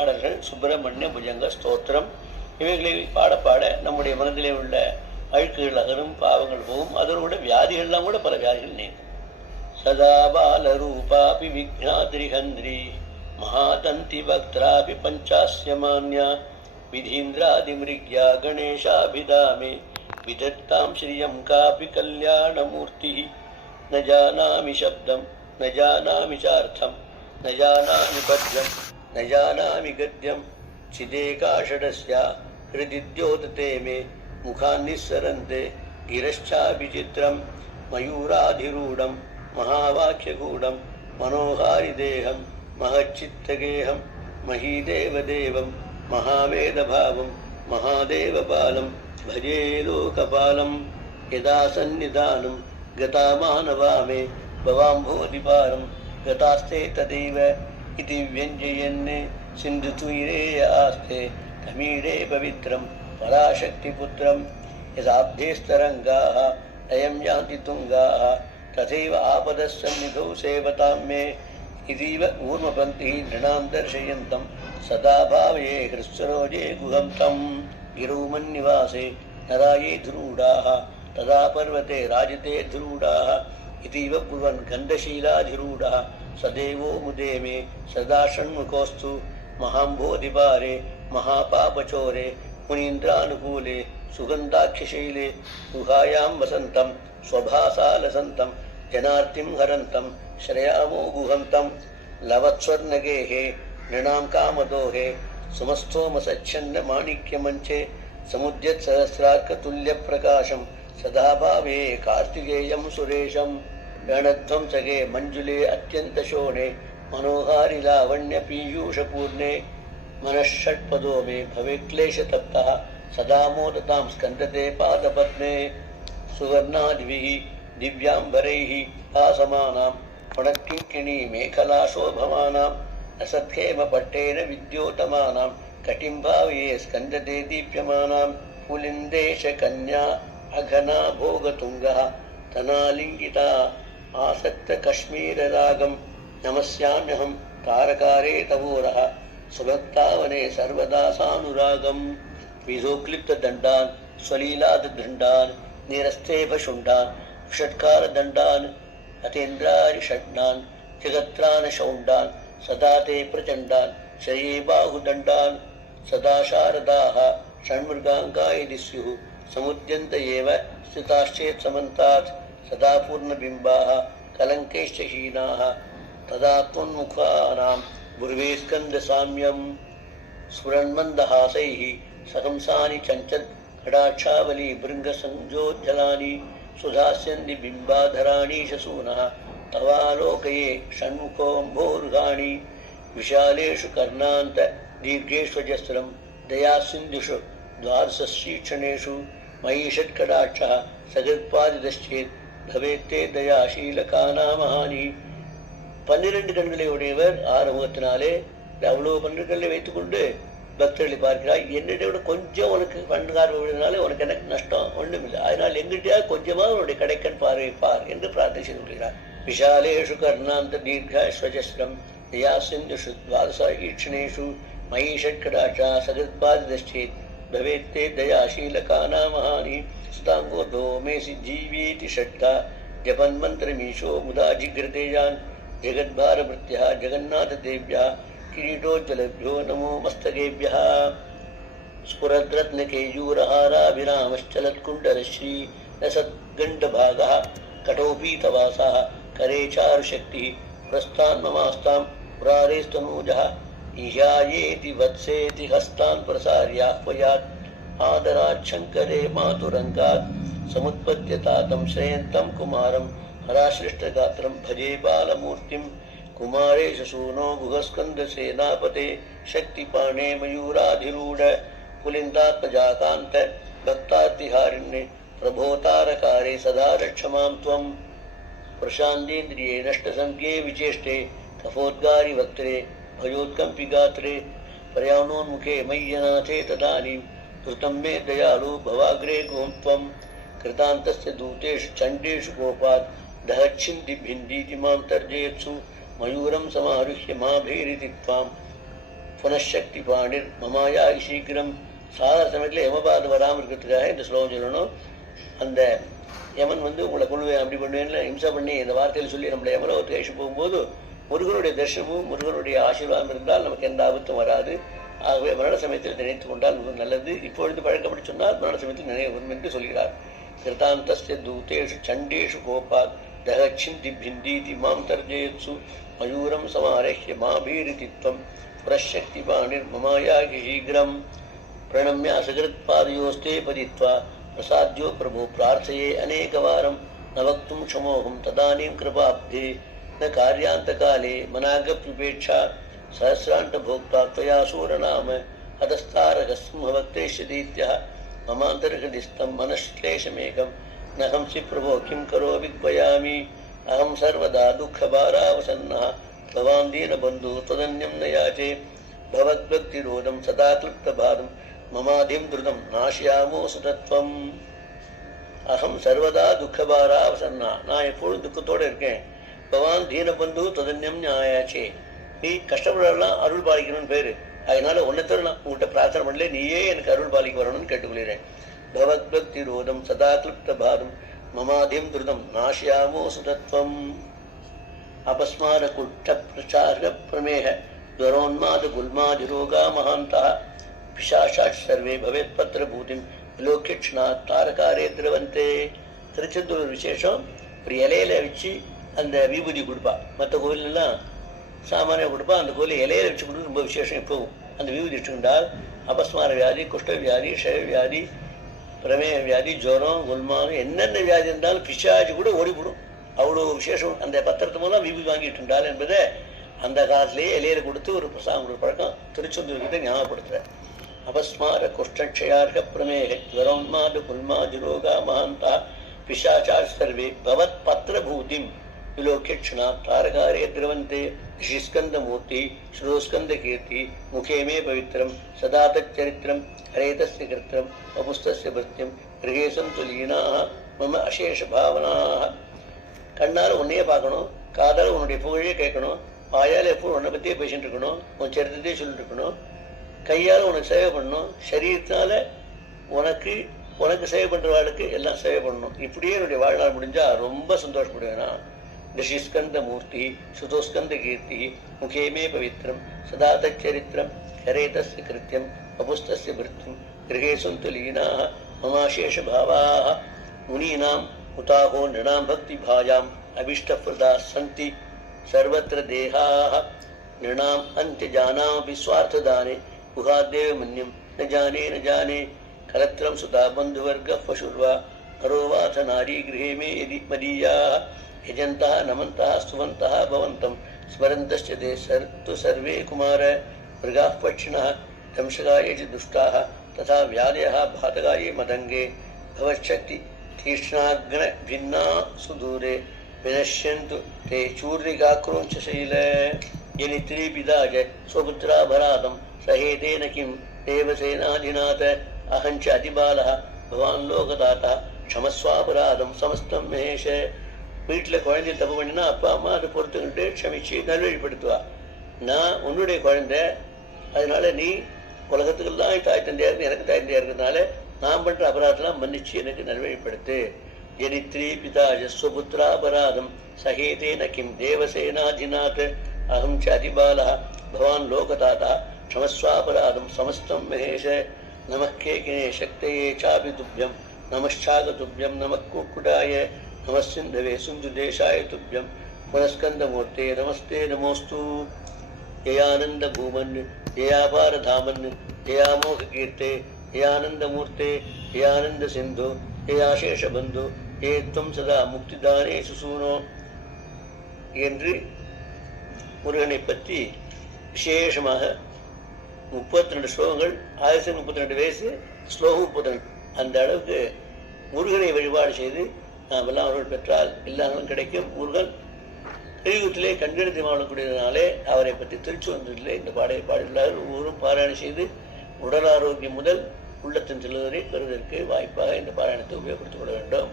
பாடல்கள், சுப்பிரமணிய புஜங்க ஸ்தோத்திரம் இவைகளை பாட பாட நம்முடைய மனதிலே உள்ள அழுக்குகள் அகரும், பாவங்கள் போகும். அதனோட வியாதிகள்லாம் கூட பல வியாதிகள் நீங்கும். சதா பால ரூபாபி விக்னாதிரிஹந்திரி மகாதந்தி பக்திராபி பஞ்சாஸ்யமான்யா விதீந்திராதிமிருக்யா கணேஷாபிதாமே விதத்தாம் ஸ்ரீயம் காபி கல்யாணமூர்த்தி ந ஜானாமி சப்தம் ந ஜானாமி சார்த்தம் ந ஜானாமி பத்யம் ந ஜானாமி கத்யம் சிதேகாஷடஸ்யா ஹிருதித்யோததே மே முகான்னிஸ்ஸரந்தே கிரஷ்சாபிசித்ரம் மயூராதிரூடம் மகாவாக்யகூடம் மனோகாரிதேகம் மகச்சித்தகேகம் மஹீதேவதேவம் மகாவேதபாவம் மகாதேவபாலம் பஜே லோகபாலம் யதா சந்நிதானம் கதாமானவாமே பவாம்போதிபாரம் கதாஸ்தே ததைவ இதி வியஞ்சயன் சிந்துதுயிரேய ஆஸ்தே தமீடே பவித்ரம் பராசக்திபுத்திரம் யதாப்தேஸ்தரங்காः லயம் யாந்தி துங்காः ததைவ ஆபதஸ்சந்நிதௌ சேவதாம் மே இதீவ ஊர்மபந்தி நிருணாம் தர்ஷயந்தம் சதா பாவயே ஹிருஸ்வரோஜே குஹம் தம் गिरौमन्निवासे नराये ध्रूडाः तदा पर्वते राजते ध्रूडाः इतीव कुर्वन् गन्धशीलाधिरूढः सदेवो मुदे मे सदा षण्मुखोऽस्तु महाम्भोधिपारे महापापचोरे मुनीन्द्रानुकूले सुगन्धाख्यशैले गुहायां वसन्तं स्वभासालसन्तं जनार्तिं हरन्तं श्रयामो गुहन्तं लवत्स्वर्णगेः नृणां कामदोहे सुमस्तोमसच्छन्न माणिक्यमञ्चे समुद्यत् सहस्रार्कतुल्यप्रकाशं सदा भावे कार्तिकेयं सुरेशं गणध्वंसगे मञ्जुले अत्यन्तशोणे मनोहारि लावण्यपीयूषपूर्णे मनःषट्पदो मे भवेक्लेशतप्तः सदा मोदतां स्कन्दते पादपद्मे सुवर्णादिभिः दिव्याम्बरैः भासमानां फणक्किङ्किणी मेखलाशोभमानां असत्खेमपट्टेन विद्योतमानां कटिम्भावये स्कन्दते दीप्यमानां पुलिन्देशकन्या अघना भोगतुङ्गः तनालिङ्गिता आसक्तकश्मीररागं नमस्याम्यहं तारकारे तवोरः सुभक्तावने सर्वदा सानुरागं विधोक्लिप्तदण्डान् स्वलीलाददण्डान् निरस्तेभशुण्डान् षट्कारदण्डान् अतीन्द्रारिषड्णान् जगत्रानशौण्डान् सदा ते प्रचण्डान् शये बाहुदण्डान् सदा शारदाः षण्मृगाङ्गा यदि स्युः समुद्यन्त एव स्थिताश्चेत् समन्तात् सदा पूर्णबिम्बाः कलङ्कैश्च हीनाः तदा त्वन्मुखानां बुर्वे स्कन्दसाम्यं स्फुरन्मन्दहासैः सहंसानि चञ्चत् कडाक्षावली भृङ्गसञ्जोज्जलानि सुधास्यन्ति बिम्बाधराणि शसूनः तवालोकये षण्मुखोऽम्भोरुहाणि विशालेषु कर्णान्त दीर्घेष्वजस्रं दयासिन्धुषु द्वादशश्रीक्षणेषु मयि षट्कटाक्षः सगत्पादिदश्चेत् भवेत्ते दयाशीलकानामहानि 12 கண்களை உடையவர் ஆறுமுகத்தினாலே அவ்வளோ 12 கண்களை வைத்துக்கொண்டு பக்தர்களை பார்க்கிறாய். என்னிட விட கொஞ்சம் உனக்கு பண்டுகார் விடுறதுனால உனக்கு எனக்கு நஷ்டம் ஒன்றுமில்லை. அதனால் எங்கிட்டயா கொஞ்சமாக உன்னுடைய கடைக்கண் பார்வை பார் என்று பிரார்த்தனை செய்து கொள்கிறார். विशालेषु कर्णान्त दीर्घाश्वजस्रं दयासिन्धुषु द्वादशईक्षणेषु मयि षट्कटाक्षा सगत्पादिदश्चेत् भवेत्ते दयाशीलकानामहानि सुताङ्गोर्धो मेसि जीवेति षट्का जपन्मन्त्रमीशो मुदा जिघ्रतेजान् जगद्भारभृत्यः जगन्नाथदेव्यः किरीटोज्जलेभ्यो नमो मस्तकेभ्यः स्फुरद्रत्नकेयूरहाराभिरामश्चलत्कुण्डलश्री रसद्गण्डभागः कटोपीतवासः करे चारुशक्तिः पुरस्तान् ममास्तां पुरारेस्तनूजः ईशायेति वत्सेति हस्तान् प्रसार्याह्वयात् आदरात् शङ्करे मातुरङ्गात् समुत्पद्य तातं श्रयन्तं कुमारं हराश्लिष्टगात्रं भजे बालमूर्तिं कुमारेश सूनो गुहस्कन्दसेनापते शक्तिपाणे मयूराधिरूढ पुलिन्दात्मजाकान्त भक्तातिहारिण्ये प्रभोतारकारे सदा रक्षमां त्वं प्रशान्तेन्द्रिये नष्टसंज्ञे विचेष्टे कफोद्गारि वक्त्रे भयोत्कम्पि गात्रे पर्यावणोन्मुखे मय्यनाथे तदानीं कृतं मे दयालु भवाग्रे गों त्वं कृतान्तस्य दूतेषु चण्डेषु गोपात् दहच्छिन्ति भिन्दीति मां तर्जयत्सु मयूरं समारुह्य मा भैरिति त्वां புனசக்தி பாண்டிர் மமாயாகி சீக்கிரம். சாகர சமயத்தில் யமபாத வராமல் இருக்கிறதுக்காக இந்த ஸ்லோகம் சொல்லணும். அந்த யமன் உங்களை கொள்வேன் அப்படி பண்ணுவேன்னு இம்சா பண்ணி இந்த வார்த்தையில் சொல்லி நம்மளை யமலோகத்தை அழிச்சு போகும்போது முருகனுடைய தர்ஷனமும் முருகனுடைய ஆசீர்வாதம் இருந்தால் நமக்கு எந்த ஆபத்தும் வராது. ஆகவே மரண சமயத்தில் நினைத்து கொண்டால் மிக நல்லது. இப்பொழுது பழக்கப்படி சொன்னால் மரண சமயத்தில் நினைவு வரும் என்று சொல்கிறார். கிருதாந்தஸ்ய தூதேஷு சண்டேஷு கோபாத் தகச்சிந்தி பிந்தீதி மாம் தர்ஜயத்சு மயூரம் சமாரஹ்ய மாபீரிதித்வம் புரசக்தி பாணிர் மமாயாகி சீக்கிரம். பிரணம்யா சகிருத்பாதயோஸ்தே பதித்வா பிரசாத்யோ பிரபு பிரார்த்தயே அநேகவாரம் ந வக்தும் க்ஷமோகம் ததானீம் கிருபாப்தே ந காரியாந்தகாலே மனாகப்யுபேட்சா சஹஸ்ராண்டபோக்தா त्वया सूरनाम हतस्तारकसिंहभक्तेश्यदीत्यः ममान्तर्हृदिस्थं मनश्क्लेशमेकं न हंसि प्रभो किं करोमि त्वयामि अहं सर्वदा दुःखभारावसन्नः भवान् दीनबन्धुः त्वदन्यं न याचे भवद्भक्तिरोधं सदा क्लुप्तभारं ममाधिं द्रुतं नाशयामो सुतत्वम्. अहं सर्वदा दुःखभारावसन्ना, நான் எப்பொழுதும் துக்கத்தோடு இருக்கேன். பவான் தீனபந்து தொதன்யம் நியாயாச்சே, நீ கஷ்டப்படலாம் அருள் பாலிக்கணும்னு பேரு. அதனால உன்னைத்தோடு நான் உங்கள்கிட்ட பிரார்த்தனை பண்ணல, நீயே எனக்கு அருள் பாலிக்க வரணும்னு கேட்டுக்கொள்கிறேன். பவத் பக்தி ரோதம் சதா கிளிப்த பாரம் மமாதிம் துருதம் நாஷ்யாமோ சுதத்வம். அபஸ்மார குட்ட பிரச்சார பிரமேக ஜரோன்மாத குல்மாதி ரோகா மகாந்தா பிசாசாட் சர்வே பவேத் பத்திர பூதிம் விலோக்கியக்ஷணா தாரகாரே திரவந்தே. திருச்செந்தூர் விசேஷம், ஒரு இலையில வச்சு அந்த விபூதி கொடுப்பா. மற்ற கோயிலெல்லாம் சாமானிய கொடுப்பா, அந்த கோயிலில் இலையில வச்சு கொடுக்க ரொம்ப விசேஷம். எப்பவும் அந்த விபூதி வச்சுக்கிட்டால் அபஸ்மார வியாதி, குஷ்ட வியாதி, ஷய வியாதி, பிரமேய வியாதி, ஜுரம், குல்மானம், என்னென்ன வியாதி இருந்தாலும் பிசாச்சு கூட ஓடிவிடும். அவ்வளோ விசேஷம் அந்த பத்திரத்து மூலம் விபூதி வாங்கிட்டு இருந்தால் என்பதை அந்த காலத்திலேயே இலையில கொடுத்து ஒரு பிரசாதம் கொடுக்குற பழக்கம் திருச்செந்தூர்கிட்ட ஞாபகப்படுத்துற. அபஸ்மார குஷ்டக்ஷயார்க பிரமேக ஜுரோன்மாத குல்மாதி ரோகா மகாந்தா பிசாச்சார் சர்வே பவத் பத்திர பூதிம் விலோக்கியக்ஷணா தாரகாரே திரவந்தே. ஸ்ரீஸ்கந்தமூர்த்தி ஸ்ரோஸ்கந்த கீர்த்தி முகே மே பவித்திரம் சதா தச்சரித்திரம் ஹரேதஸ்ய கிருத்திரம் வபுஸ்தஸ்ய பர்த்தியம் கிரகே சந்து லீனாः மம அசேஷ பாவனாः. கண்ணால் உன்னையே பார்க்கணும், காதால் உன்னுடைய புகழையே கேட்கணும், வாயால் எப்போ உன்னை பற்றியே பேசிட்டு இருக்கணும், உன் சரித்திரத்தையே சொல்லிட்டு இருக்கணும், கையால் உனக்கு சேவை பண்ணணும், சரீரத்தினால உனக்கு உனக்கு சேவை பண்ணுறவாளுக்கு எல்லாம் சேவை பண்ணணும். இப்படியே என்னுடைய வாழ்நாள் முடிஞ்சால் ரொம்ப சந்தோஷப்படுவேனா. ऋषिस्कंद मूर्ति सुतोस्कंद कीर्ति मुखे मे पवित्रम सदा तच्चरित्रम करे तस्य कृत्यम अपुस्तस्य भृत्यम गृहे सन्तु लीनाः ममाशेष भावाः. मुनीनां उताहो नृणां भक्ति भायाम् अभिष्टप्रदाः सन्ति सर्वत्र देहाः. नृणाम् अन्त्यजानामपि स्वार्थदाने गुहादेव मन्यं न जाने कलत्रं सुता बन्धुवर्गः पशुर्वा नरो वाथ नारी गृहे मे यदि मदीयाः. यजन्तः नमन्तः स्तुवन्तः भवन्तं स्मरन्तश्च ते तु सर्वे कुमार. मृगाः पक्षिणः दंशकाय च दुष्टाः तथा व्याधयः भातकाय मदङ्गे. भवच्छक्ति तीक्ष्णाग्न भिन्ना सुदूरे विनश्यन्तु ते चूर्णिकाक्रोञ्चशैल. जनित्री पिता च स्वपुत्राभरातं सहेतेन किं देवसेनाधिनाथ. अहं च अतिबालः भवान् लोकदाता क्षमस्वापराधं समस्तं महेश. வீட்டில் குழந்தைய தப்பு பண்ணினா அப்பா அம்மா அதை பொறுத்துக்கிட்டு க்ஷமிச்சு நல்வழிப்படுத்துவா. நான் உன்னுடைய குழந்தை, அதனால நீ உலகத்துக்கெல்லாம் தாய் தந்தையாக இருக்கு, எனக்கு தாய் தந்தையாக இருக்கிறதுனால நான் பண்ணுற அபராதெல்லாம் மன்னிச்சு எனக்கு நல்வழிப்படுத்து. ஜனித்ரி பிதா ஜஸ்வபுத்திராபராதம் சகேதேன கிம் தேவசேனாதிநாத். அகம் ச அதிபாலா பவான் லோகதாதா க்ஷமஸ்வாபராதம் சமஸ்தம் மகேஷ. நமः கேகினே சக்தயே சாபி துப்யம் நமச்சாகதுப்யம் நமः குக்குடாய नमः सिन्धवे सिन्धुदेशाय तुभ्यं पुनस्कन्दमूर्ते नमस्ते नमोऽस्तु. जयानन्दभूमन् जयापारधामन् जयामोहकीर्ते जयानन्दमूर्ते जयानन्दसिन्धु जयाशेषबन्धु ये त्वं सदा मुक्तिदाने सुसूनो என்று முருகனை பற்றி விசேஷமாக 32 ஸ்லோகங்கள், 1032 வயசு, ஸ்லோகம் 32. அந்த அளவுக்கு முருகனை வழிபாடு செய்து நாம் எல்லாம் அவர்கள் பெற்றால் எல்லாங்களும் கிடைக்கும். முருகன் கலியுகத்திலே கண்டெடுத்து வாழக்கூடியதனாலே அவரை பற்றி திருச்செந்தூரிலே இந்த பாடலை பாடியுள்ளார்கள். ஒவ்வொருவரும் பாராயணம் செய்து உடல் ஆரோக்கியம் முதல் உள்ளத்தின் செல்வதை பெறுவதற்கு வாய்ப்பாக இந்த பாராயணத்தை உபயோகப்படுத்திக் கொள்ள வேண்டும்.